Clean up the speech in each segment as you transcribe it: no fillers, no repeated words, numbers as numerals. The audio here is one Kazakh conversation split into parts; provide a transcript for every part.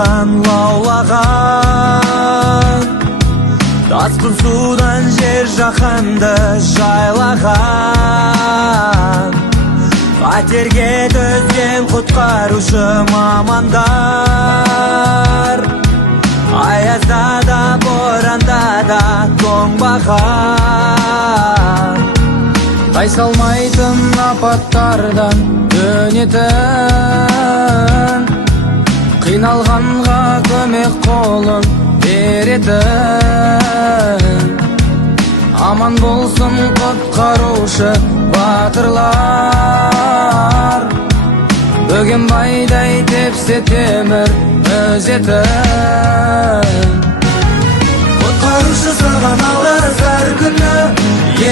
оттан лаулаған, тасқын судан жер жаһанды жайлаған, қатерге төзген құтқарушы мамандар, аязда да боранда да тоңбаған, тайсалмайтын апаттардан төнетін, қиналғанға көмек қолын беретін. Аман болсын құтқарушы батырлар, бөгенбайдай тепсе темір өзетін. Құтқарушы саған алғыс әр күні,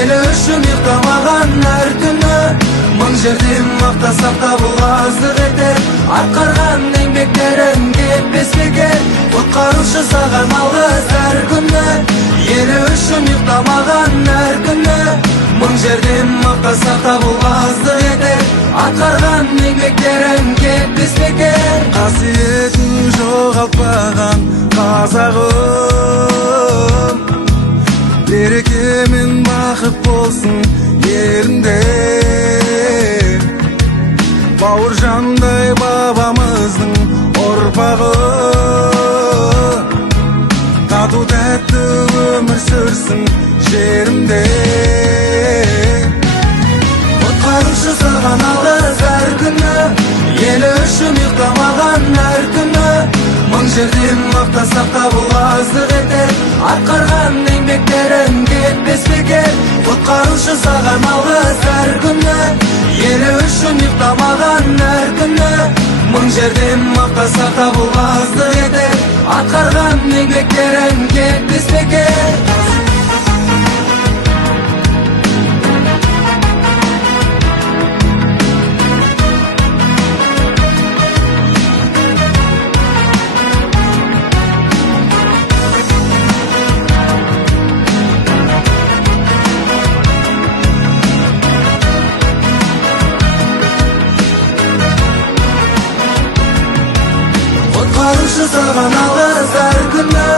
елі үшін ұйықтамаған әр түні. Мың жерден мақтасақ та бұл аздық етер, атқарған еңбектерің кетпес бекер. Құтқарушы саған алғыс әр күні, елі үшін ұйықтамаған әр күні. Мың жерден мақтасақ та бұл аздық етер, атқарған еңбектерің кетпес бекер. Қасиетін жоғалтпаған қазағым, береке мен бақыт болсын елімде. Бауыржандай бабамыздың ұрпағы, тату тәтті өмір сүрсін жерімде. Құтқарушы саған алғыс әр күні, елі үшін ұйықтамаған әр күні. Мың жерден мақтасақ та бұл аздық етер, атқарған еңбектерің кетпес бекер. Құтқарушы саған алғыс әр күні, елі үшін ұйықтамаған әр күні. Мың жерден мақтасақ та бұл аздық етер, атқарған еңбектерің кетпес бекер. Құтқарушы саған алғыс әр күні,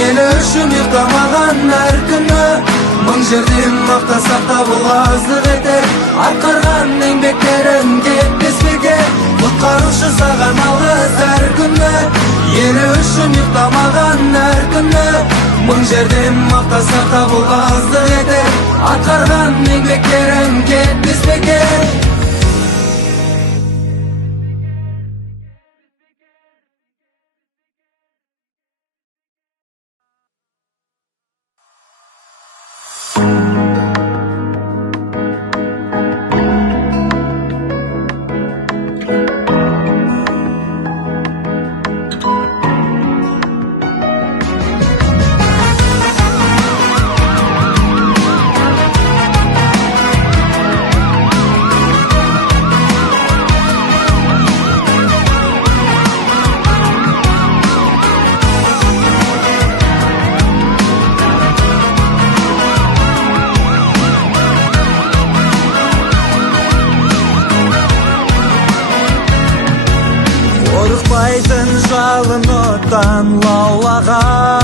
елі үшін ұйықтамаған әр күні. Мың жерден мақтасақ та бұл аздық етер, атқарған еңбектерің кетпес бекер. Құтқарушы саған алғыс әр күні, елі үшін ұйықтамаған әр күні. Мың жерден мақтасақ та бұл аздық етер, атқарған еңбектерің кетпес бекер. Қорықпайтын жалын оттан лаулаған,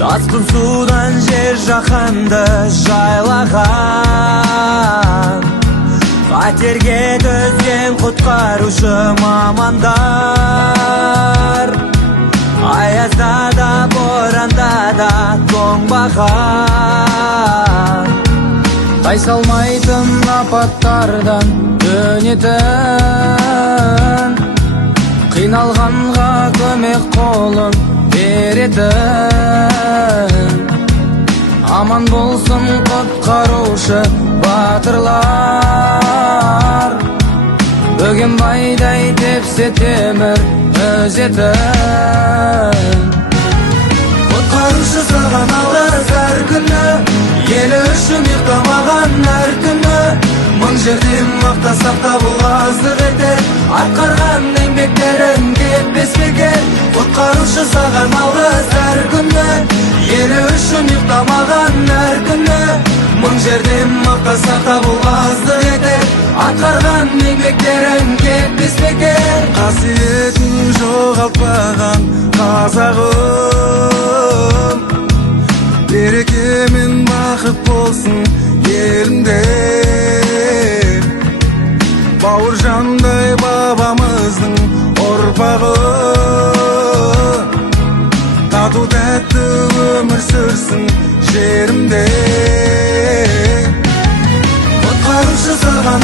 тасқын судан жер жаһанды жайлаған, қатерге төзген құтқарушы мамандар, аязда да боранда да тоңбаған, тайсалмайтын апаттардан төнетін, қиналғанға көмек қолын беретін. Аман болсын құтқарушы батырлар, бөгенбайдай тепсе темір өзетін. Құтқарушы саған алғыс әр күні, елі үшін ұйықтамаған әр күні. Мың жерден мақтасақ та бұл аздық етер, атқарған еңбектерің кетпес бекер. Құтқарушы саған алғыс әр күні, елі үшін ұйықтамаған әр күні. Мың жерден мақтасақ та бұл аздық етер, атқарған еңбектерің кетпес бекер. Қасиетін жоғалтпаған қазағым, береке мен бақыт болсын елімде. Бауыржандай бабамыздың ұрпағы, тату тәтті өмір сүрсін жерімде. Құтқарушы саған